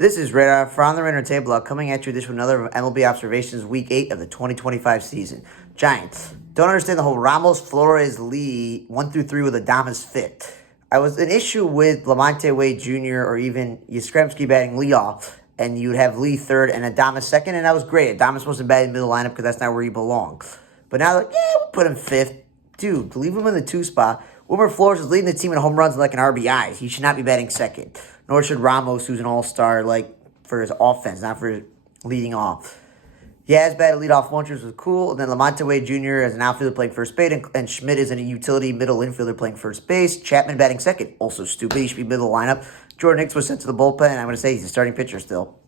This is Radar from the Render Table coming at you this with another MLB Observations Week 8 of the 2025 season. Giants. Don't understand the whole Ramos, Flores, Lee 1 through 3 with Adames fit. I was an issue with Lamonte Wade Jr. or even Yastrzemski batting leadoff, and you'd have Lee third and Adames second, and that was great. Adames wasn't batting in the middle lineup because that's not where he belongs. But now they're like, yeah, we'll put him fifth. Dude, leave him in the 2 spot. Wilmer Flores is leading the team in home runs like an RBIs. He should not be batting second. Nor should Ramos, who's an all-star, for his offense, not for leading off. Yaz batted leadoff once, which was cool. And then Lamonte Wade Jr. as an outfielder playing first base, and Schmidt is a utility middle infielder playing first base. Chapman batting second, also stupid. He should be middle of the lineup. Jordan Hicks was sent to the bullpen, and I'm going to say he's a starting pitcher still.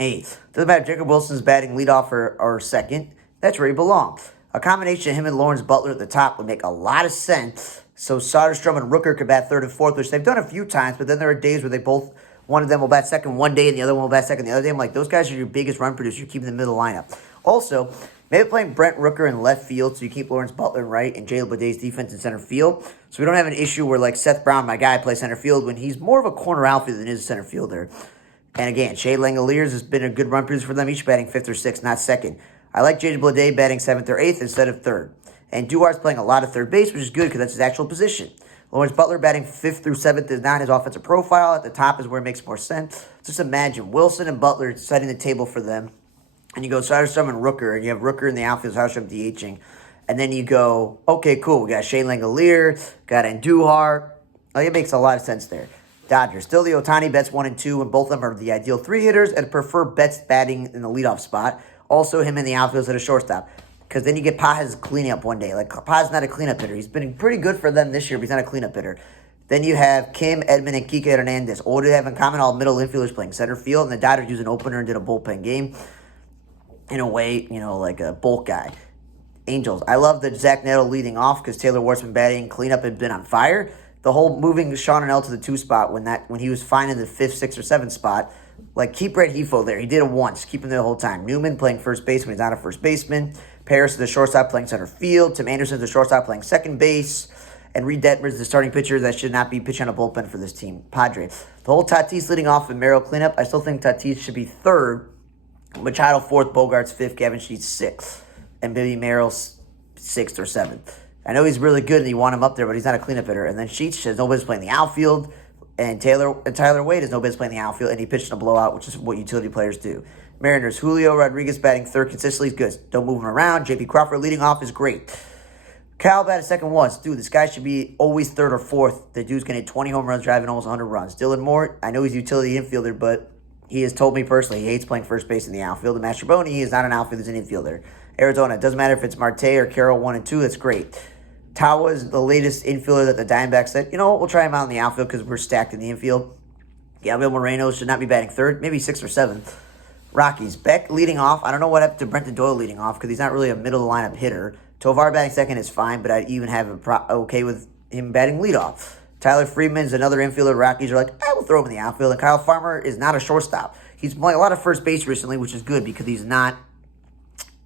Eighth. Doesn't matter if Jacob Wilson's batting leadoff or second. That's where he belongs. A combination of him and Lawrence Butler at the top would make a lot of sense. So Soderstrom and Rooker could bat third and fourth, which they've done a few times, but then there are days where they both, one of them will bat second one day and the other one will bat second the other day. I'm like, those guys are your biggest run producers. You keep them in the middle lineup. Also, maybe playing Brent Rooker in left field so you keep Lawrence Butler in right and Jalen Beday's defense in center field. So we don't have an issue where Seth Brown, my guy, plays center field when he's more of a corner outfielder than he is a center fielder. And again, Shea Langoliers has been a good run producer for them. He's batting fifth or sixth, not second. I like Jalen Bleday batting seventh or eighth instead of third. And Duar's playing a lot of third base, which is good because that's his actual position. Lawrence Butler batting fifth through seventh is not his offensive profile. At the top is where it makes more sense. Just imagine Wilson and Butler setting the table for them. And you go Soderstrom and Rooker, and you have Rooker in the outfield, Soderstrom DHing. And then you go, okay, cool. We got Shea Langolier, got Andujar. It makes a lot of sense there. Dodgers. Still the Ohtani Betts 1 and 2, and both of them are the ideal 3 hitters and prefer Betts batting in the leadoff spot. Also him in the outfield at a shortstop. Because then you get Paz cleaning up one day. Paz not a cleanup hitter. He's been pretty good for them this year, but he's not a cleanup hitter. Then you have Kim, Edman, and Kike Hernandez. All they have in common, all middle infielders playing center field. And the Dodgers used an opener and did a bullpen game. In a way, like a bulk guy. Angels. I love that Zach Neto leading off because Taylor Wart's been batting. Cleanup had been on fire. The whole moving Sean L to the 2 spot when he was fine in the 5th, 6th, or 7th spot. Keep Brett Hefo there. He did it once. Keep him there the whole time. Newman playing first base when he's not a first baseman. Paris is the shortstop playing center field. Tim Anderson is the shortstop playing second base. And Reed Detmer is the starting pitcher that should not be pitching on a bullpen for this team. Padres. The whole Tatis leading off and Merrill cleanup. I still think Tatis should be third. Machado 4th, Bogarts 5th, Gavin Sheets 6th. And maybe Merrill 6th or 7th. I know he's really good and you want him up there, but he's not a cleanup hitter. And then Sheets says nobody's playing the outfield. And Tyler Wade is no business playing the outfield, and he pitched in a blowout, which is what utility players do. Mariners, Julio Rodriguez batting third consistently is good. Don't move him around. J.P. Crawford leading off is great. Cal batted second once. Dude, this guy should be always third or fourth. The dude's going to hit 20 home runs, driving almost 100 runs. Dylan Moore, I know he's a utility infielder, but he has told me personally he hates playing first base in the outfield. And Mastroboni is not an outfielder, he's an infielder. Arizona, it doesn't matter if it's Marte or Carroll 1 and 2, that's great. Tawa is the latest infielder that the Diamondbacks said, you know what, we'll try him out in the outfield because we're stacked in the infield. Gabriel Moreno should not be batting third, maybe 6th or 7th. Rockies, Beck leading off. I don't know what happened to Brenton Doyle leading off because he's not really a middle-of-the-lineup hitter. Tovar batting second is fine, but I'd even have him okay with him batting leadoff. Tyler Freeman's another infielder. Rockies are like, I will throw him in the outfield. And Kyle Farmer is not a shortstop. He's playing a lot of first base recently, which is good because he's not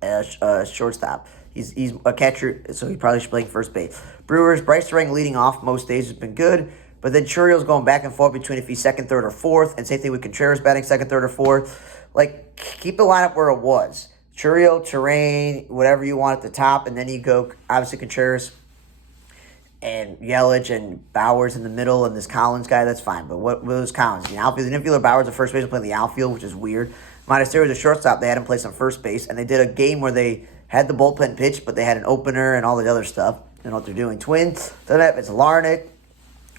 a shortstop. He's a catcher, so he probably should play first base. Brewers, Bryce Rang leading off most days has been good, but then Churrio's going back and forth between if he's second, third, or fourth, and same thing with Contreras batting second, third, or fourth. Keep the lineup where it was. Churrio, Terrain, whatever you want at the top, and then you go, obviously, Contreras and Yelich and Bowers in the middle, and this Collins guy, that's fine. But what was Collins? The outfield, the infielder Bowers, the first base, playing the outfield, which is weird. Montesterio was a shortstop. They had him play some first base, and they did a game where they had the bullpen pitch, but they had an opener and all the other stuff. You know what they're doing. Twins, doesn't matter if it's Larnach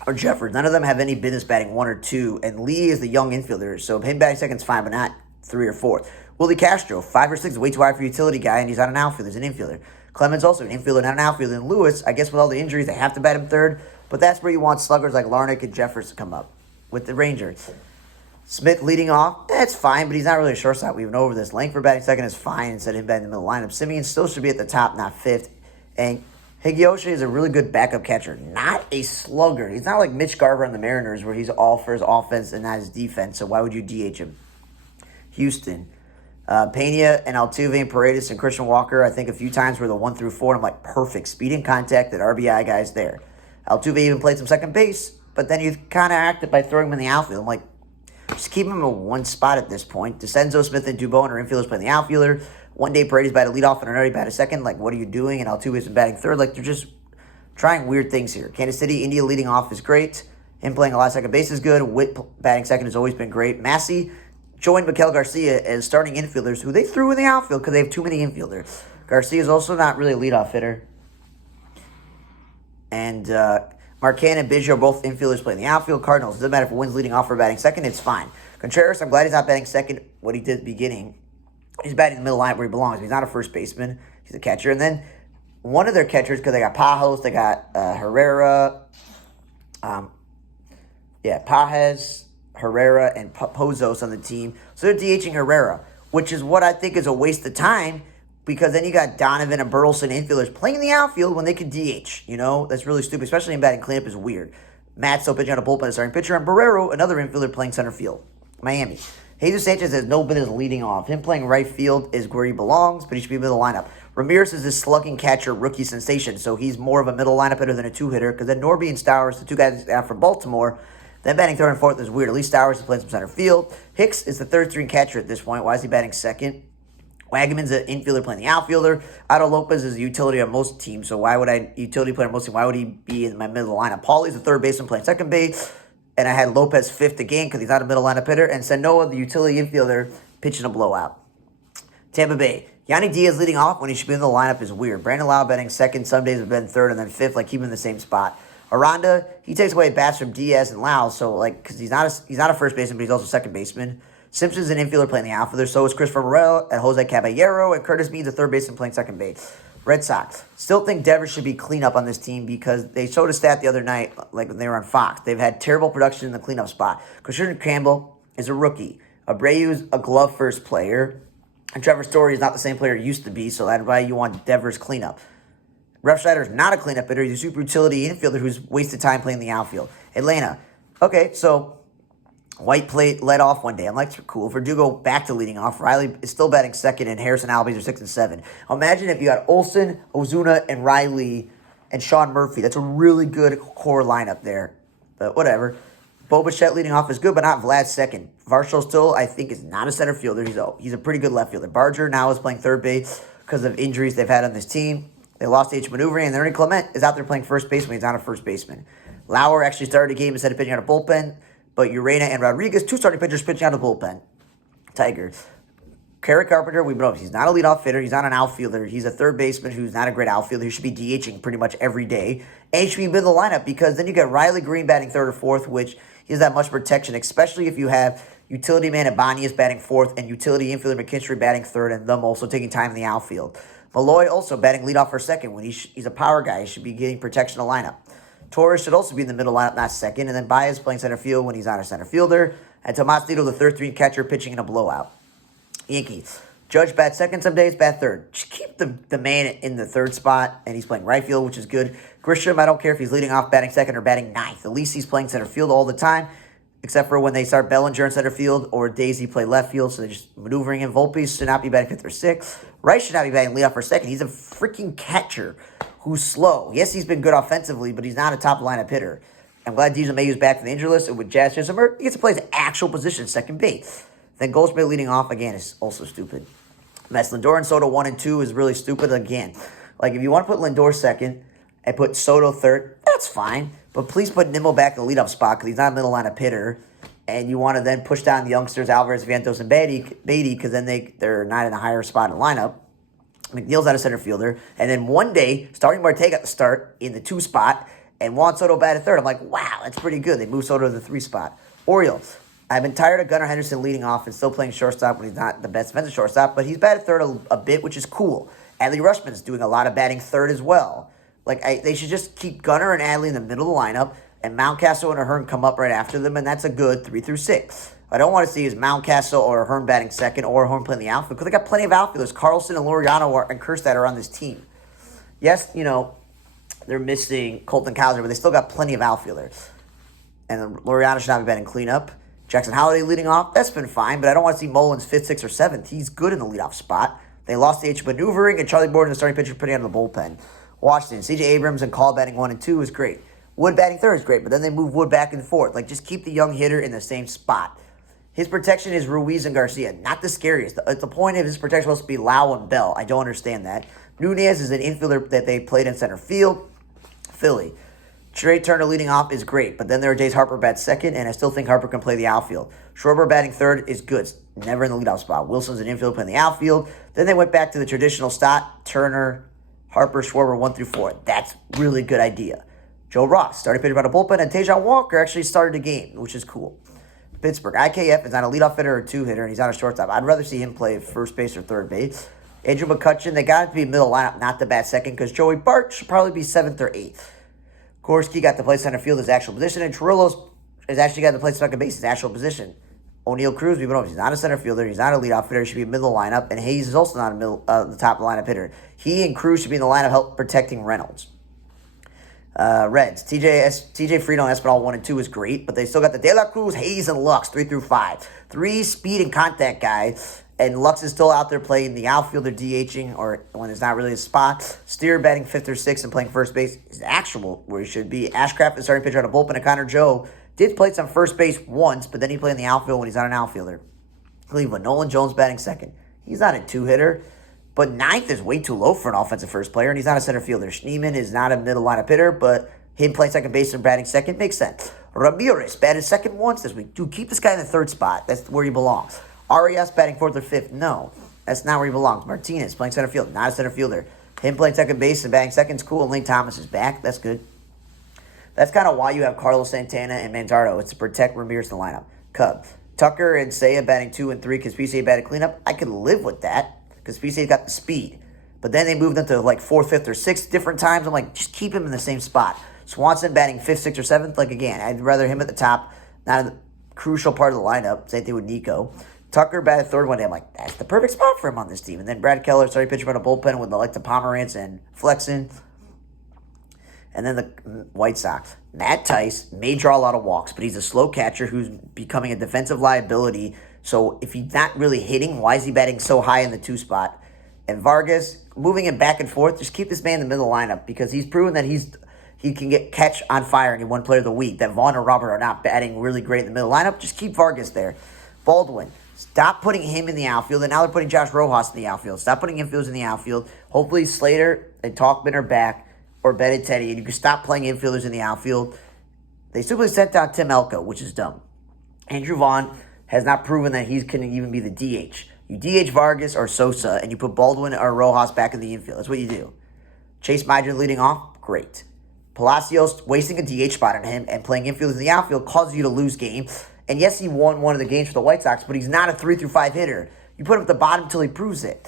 or Jeffers. None of them have any business batting 1 or 2, and Lee is the young infielder, so him batting second is fine, but not 3 or 4. Willie Castro, 5 or 6 is way too high for a utility guy, and he's not an outfielder. He's an infielder. Clemens also an infielder, not an outfielder. And Lewis, I guess with all the injuries, they have to bat him third, but that's where you want sluggers like Larnach and Jeffers to come up with the Rangers. Smith leading off, that's fine, but he's not really a shortstop. We went over this. Langford batting second is fine instead of him batting in the middle lineup. Simeon still should be at the top, not 5th. And Higgyosha is a really good backup catcher, not a slugger. He's not like Mitch Garver on the Mariners where he's all for his offense and not his defense, so why would you DH him? Houston. Pena and Altuve and Paredes and Christian Walker, I think a few times were the 1 through 4. And I'm like, perfect. Speed and contact and RBI guys there. Altuve even played some second base, but then you kind of acted by throwing him in the outfield. I'm like, Just keep him in one spot at this point. DeCenzo, Smith, and Dubon are infielders playing the outfielder. One day Brady's batting leadoff and another batting second. Like, what are you doing? And Altuve's been batting third. Like, they're just trying weird things here. Kansas City, India leading off is great. Him playing a lot of second base is good. Witt batting second has always been great. Massey joined Miguel Garcia as starting infielders, who they threw in the outfield because they have too many infielders. Garcia is also not really a leadoff hitter. And Marquand and Biggio are both infielders playing the outfield. Cardinals, it doesn't matter if Wynn's leading off or batting second, it's fine. Contreras, I'm glad he's not batting second, what he did at the beginning. He's batting in the middle line where he belongs. He's not a first baseman. He's a catcher. And then one of their catchers, because they got Pajos, they got Herrera, Pajes, Herrera, and Pozos on the team. So they're DHing Herrera, which is what I think is a waste of time, because then you got Donovan and Burleson infielders playing in the outfield when they could DH. You know, that's really stupid, especially in batting cleanup is weird. Matt still pitching on a bullpen, starting pitcher, and Barrero, another infielder playing center field. Miami. Jesus Sanchez has no business leading off. Him playing right field is where he belongs, but he should be middle lineup. Ramirez is this slugging catcher rookie sensation, so he's more of a middle lineup hitter than a two-hitter, because then Norby and Stowers, the two guys out from Baltimore, then batting third and fourth is weird. At least Stowers is playing some center field. Hicks is the third-string catcher at this point. Why is he batting second? Wagaman's an infielder playing the outfielder. Otto Lopez is a utility on most teams, so why would I utility player on most teams? Why would he be in my middle lineup? Paulie's the third baseman playing second base, and I had Lopez fifth again because he's not a middle lineup hitter, and Sanoa, the utility infielder, pitching a blowout. Tampa Bay. Yanni Diaz leading off when he should be in the lineup is weird. Brandon Lau batting second, some days have been third, and then fifth, like keep him in the same spot. Aranda, he takes away bats from Diaz and Lau, so like because he's not a first baseman, but he's also second baseman. Simpson's an infielder playing the outfielder. So is Christopher Morel and Jose Caballero, and Curtis Meade's a third baseman playing second base. Red Sox. Still think Devers should be cleanup on this team because they showed a stat the other night, like when they were on Fox. They've had terrible production in the cleanup spot. Christian Campbell is a rookie. Abreu's a glove first player. And Trevor Story is not the same player he used to be, so that's why you want Devers cleanup. Refschneider's not a cleanup hitter. He's a super utility infielder who's wasted time playing the outfield. Atlanta. Okay, so White led off one day. I'm like, cool. Verdugo back to leading off. Riley is still batting second, and Harrison Albies are 6 and 7. Imagine if you got Olsen, Ozuna, and Riley, and Sean Murphy. That's a really good core lineup there. But whatever. Bo Bichette leading off is good, but not Vlad second. Varsho still, I think, is not a center fielder. He's a pretty good left fielder. Barger now is playing third base because of injuries they've had on this team. They lost H. Maneuvering, and Ernie Clement is out there playing first base when he's not a first baseman. Lauer actually started a game instead of pitching out of bullpen. But Urena and Rodriguez, two starting pitchers pitching out of the bullpen. Tigers. Kerry Carpenter, we know he's not a leadoff hitter. He's not an outfielder. He's a third baseman who's not a great outfielder. He should be DHing pretty much every day. And he should be in the lineup because then you get Riley Green batting third or fourth, which he has that much protection, especially if you have utility man Ibanez batting fourth and utility infielder McKinstry batting third and them also taking time in the outfield. Malloy also batting leadoff for second when he's a power guy. He should be getting protection in the lineup. Torres should also be in the middle lineup, not second. And then Baez playing center field when he's not a center fielder. And Tomas Nido, the third-string catcher, pitching in a blowout. Yankees. Judge bats second some days, bat third. Just keep the man in the third spot, and he's playing right field, which is good. Grisham, I don't care if he's leading off, batting second, or batting ninth. At least he's playing center field all the time, except for when they start Bellinger in center field or Daisy play left field, so they're just maneuvering in. Volpe should not be batting fifth or sixth. Rice should not be batting leadoff for second. He's a freaking catcher who's slow. Yes, he's been good offensively, but he's not a top lineup hitter. I'm glad Diesel Mayhew's back from the injury list, and with Jazz Chisholm, he gets to play his actual position, second base. Then Goldschmidt leading off again is also stupid. Mets Lindor and Soto 1 and 2 is really stupid again. Like, if you want to put Lindor second and put Soto third, that's fine. But please put Nimmo back in the leadoff spot because he's not a middle lineup hitter. And you want to then push down the youngsters, Alvarez, Vientos, and Beatty, because then they're not in a higher spot in the lineup. McNeil's not a center fielder. And then one day, starting Marte got the start in the 2 spot, and Juan Soto batted third. I'm like, wow, that's pretty good. They moved Soto to the 3 spot. Orioles. I've been tired of Gunnar Henderson leading off and still playing shortstop when he's not the best defensive shortstop, but he's batted third a bit, which is cool. Adley Rutschman's doing a lot of batting third as well. Like, they should just keep Gunnar and Adley in the middle of the lineup, and Mountcastle and Ahern come up right after them, and that's a good 3 through 6. I don't want to see is Mountcastle or Ahern batting second or Ahern playing the outfield because they got plenty of outfielders. Carlson and Laureano and Kerstad are on this team. Yes, they're missing Colton Cowser, but they still got plenty of outfielders. And Laureano should not be batting cleanup. Jackson Holiday leading off, that's been fine, but I don't want to see Mullins 5th, 6th, or 7th. He's good in the leadoff spot. They lost the H maneuvering, and Charlie Borden, the starting pitcher, putting out of the bullpen. Washington, C.J. Abrams and Call batting 1 and 2 is great. Wood batting third is great, but then they move Wood back and forth. Like, just keep the young hitter in the same spot. His protection is Ruiz and Garcia, not the scariest. The point of his protection supposed to be Lau and Bell. I don't understand that. Nunez is an infielder that they played in center field. Philly. Trey Turner leading off is great, but then there are days Harper bats second, and I still think Harper can play the outfield. Schwarber batting third is good, never in the leadoff spot. Wilson's an infield playing the outfield. Then they went back to the traditional stat, Turner, Harper, Schwarber 1 through 4. That's really good idea. Joe Ross started pitching by the bullpen, and Tejan Walker actually started the game, which is cool. Pittsburgh, IKF is not a leadoff hitter or a two-hitter, and he's not a shortstop. I'd rather see him play first base or third base. Andrew McCutchen, they got it to be middle lineup, not the bat second, because Joey Bart should probably be 7th or 8th. Korski got to play center field his actual position, and Chirillos has actually got to play second base his actual position. O'Neal Cruz, we've been over. He's not a center fielder. He's not a leadoff hitter. He should be a middle lineup, and Hayes is also not the top lineup hitter. He and Cruz should be in the lineup help protecting Reynolds. Reds, TJ Friedel and Espinal 1 and 2 is great, but they still got the De La Cruz, Hayes, and Lux 3 through 5. 3 speed and contact guys. And Lux is still out there playing the outfielder, DHing, or when it's not really a spot. Steer batting 5th or 6th and playing first base is actual where he should be. Ashcraft is starting pitcher out of bullpen, and Connor Joe did play some first base once, but then he played in the outfield when he's not an outfielder. Cleveland, Nolan Jones batting second. He's not a two-hitter, but 9th is way too low for an offensive first player, and he's not a center fielder. Schneemann is not a middle lineup hitter, but him playing second base and batting second makes sense. Ramirez batted second once this week. Dude, keep this guy in the third spot. That's where he belongs. Arias batting 4th or 5th. No, that's not where he belongs. Martinez playing center field. Not a center fielder. Him playing second base and batting second is cool. And Lane Thomas is back. That's good. That's kind of why you have Carlos Santana and Manzardo. It's to protect Ramirez in the lineup. Cubs. Tucker and Seiya batting 2 and 3 because PCA batted cleanup. I could live with that because PCA got the speed. But then they moved them to like 4th, 5th, or 6th different times. I'm like, just keep him in the same spot. Swanson batting 5th, 6th, or 7th. Like, again, I'd rather him at the top, not in the crucial part of the lineup. Same thing with Nico. Tucker batted third one day. I'm like, that's the perfect spot for him on this team. And then Brad Keller started pitching from a bullpen with the Pomerantz and Flexen. And then the White Sox. Matt Tice may draw a lot of walks, but he's a slow catcher who's becoming a defensive liability. So if he's not really hitting, why is he batting so high in the 2 spot? And Vargas, moving him back and forth, just keep this man in the middle lineup because he's proven that he can catch on fire and he won player of the week. That Vaughn or Robert are not batting really great in the middle lineup. Just keep Vargas there. Baldwin. Stop putting him in the outfield, and now they're putting Josh Rojas in the outfield. Stop putting infielders in the outfield. Hopefully Slater and Talkman are back, or Benintendi, and you can stop playing infielders in the outfield. They simply sent out Tim Elko, which is dumb. Andrew Vaughn has not proven that he can even be the DH. You DH Vargas or Sosa, and you put Baldwin or Rojas back in the infield. That's what you do. Chase Meidner leading off, great. Palacios wasting a DH spot on him and playing infielders in the outfield causes you to lose games. And yes, he won one of the games for the White Sox, but he's not a 3 through 5 hitter. You put him at the bottom until he proves it.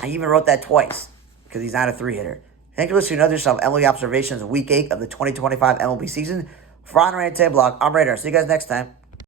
I even wrote that twice because he's not a 3 hitter. Thank you for listening to another edition of MLB Observations, Week 8 of the 2025 MLB season. For Honor and Blog, I'm Radar. See you guys next time.